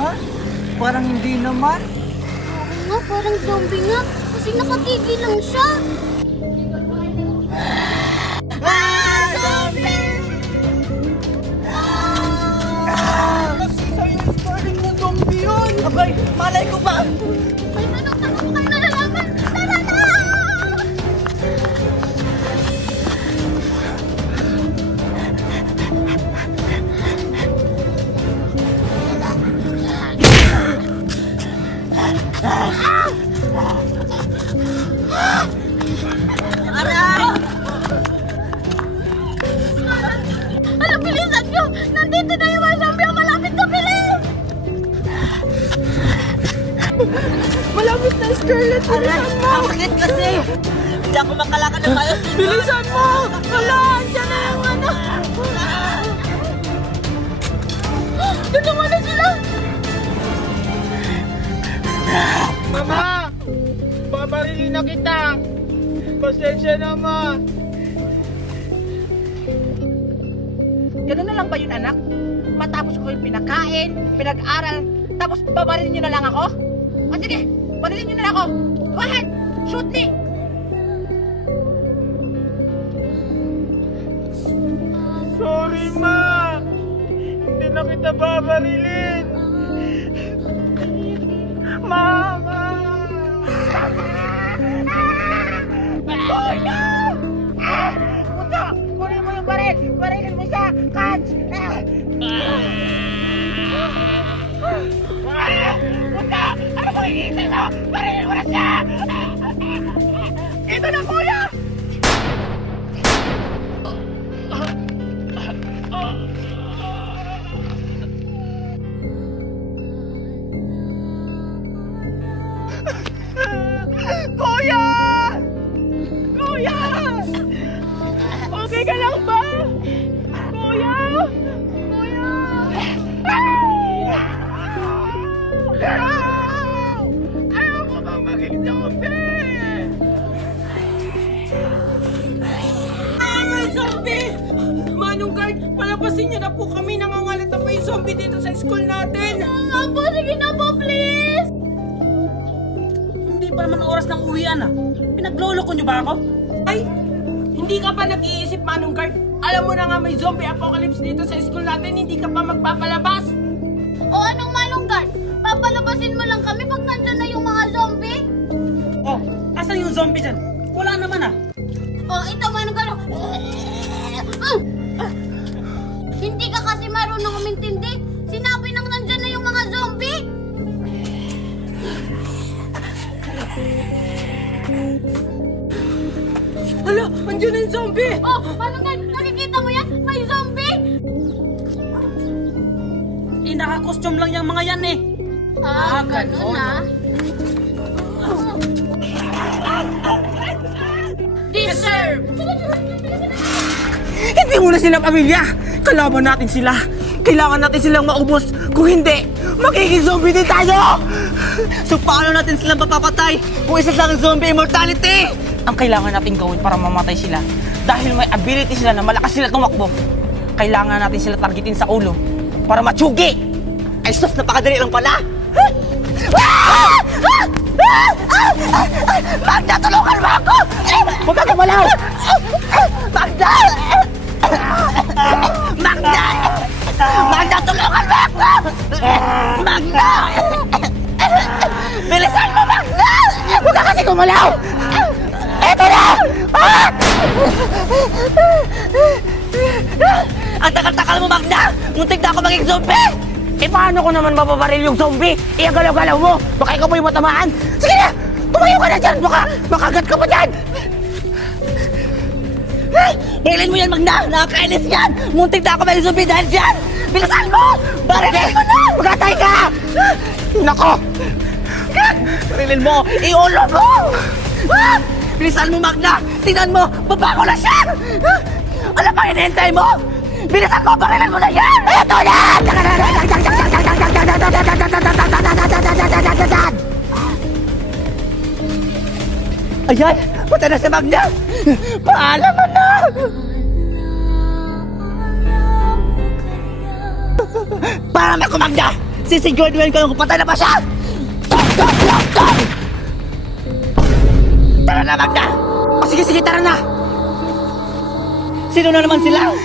Ha? Parang hindi naman. Oo nga, parang zombie nga. Kasi nakatigil lang siya. Zombie! Kasi sa'yo yung sparring mo zombie yun! Abay, malay ko ba? Ay, manong, tama mo kayo nalalaman! Tara na! Aray! Ano, bilisan nyo! Nandito na yung mga zombie! Malapit na, bilis! Malapit na, Scarlett! Bilisan mo! Ang sakit kasi! Hindi ako makalakad ng kayo! Bilisan mo! Wala! Diyan na yung ano! Doon naman na sila! Mama! Babarilin na kita! Pasensya na, Ma! Ganun na lang ba yun, anak? Matapos ko yung pinakain, pinag-aral, tapos babarilin nyo na lang ako? O sige, barilin nyo na lang ako! Go ahead! Shoot me! Sorry, Ma! Hindi na kita babarilin! Mama! Kuya! Puto! Kunin mo yung baril! Barilin mo siya! Catch! Puto! Ano mo iniisip mo? Barilin mo na siya! Ito na, kuya! Kuya! Kuya! Okay ka lang ba? Kuya! Kuya! Ayaw ko bang maging zombie? May zombie! Manong guard, palabasin niyo na po kami. Nangangalat na po yung zombie dito sa school natin. Nga po, sige na po, please! Hindi pa naman oras ng uwian ah. Pinagloloko niyo ba ako? Ay, hindi ka pa nag-iisip, Manong guard. Alam mo na nga may zombie apocalypse dito sa school natin, hindi ka pa magpapalabas. O anong Manong guard? Papalabasin mo lang kami pag nandyan na yung mga zombie? Oh, asan yung zombie dyan? Wala naman ah. O ito Manong guard. Hindi ka kasi marunong umintindi. Sinabi nang nandyan na yung mga zombie. Hala, andyan na yung zombie! Oh, Manong guard, nakikita mo yan? May zombie! Eh, naka-costume lang yung mga yan eh. Ganun ah. Deserve! Hindi mo na sila pamilya! Kalaban natin sila! Kailangan natin silang maubos! Kung hindi, magiging zombie din tayo! So paano natin silang mapapatay kung isa lang zombie immortality? Ang kailangan natin gawin para mamatay sila, dahil may ability sila na malakas sila tumakbo, kailangan natin sila targetin sa ulo para matsugi! Ay sus, napakadali lang pala! Magda, tulungan mo ako! Huwag ka gumalaw! Magda! Magda! Magda, tulungan mo ako! Magda! Bilisan mo, Magda! Huwag ka kasi gumalaw! Eto na! Ang takal-takal mo, Magda! Muntik na ako maging zombie! Eh paano ko naman mapabaril yung zombie? Eh ang galaw-galaw mo! Baka ikaw po yung matamaan! Sige na! Tumayo ka na dyan! Baka makagat ka pa dyan! Barilin mo yan, Magda! Nakakainis yan! Muntik na ako maging zombie dahil dyan! Bilisan mo! Barilin mo na! Magatay ka! Nako! Barilin mo! Iulo mo! Bilisan mo, Magda! Tingnan mo! Babago na siya! Ano pang hinihintay mo? Bilisan mo! Barilin mo na yan! Ito na! Ayan! Punta na si Magda! Paalam mo na! Para ako, Magda! Sisiguraduhin ko yung patay na pa siya! Go! Tara na, Magda! O sige, tara na! Sino na naman sila?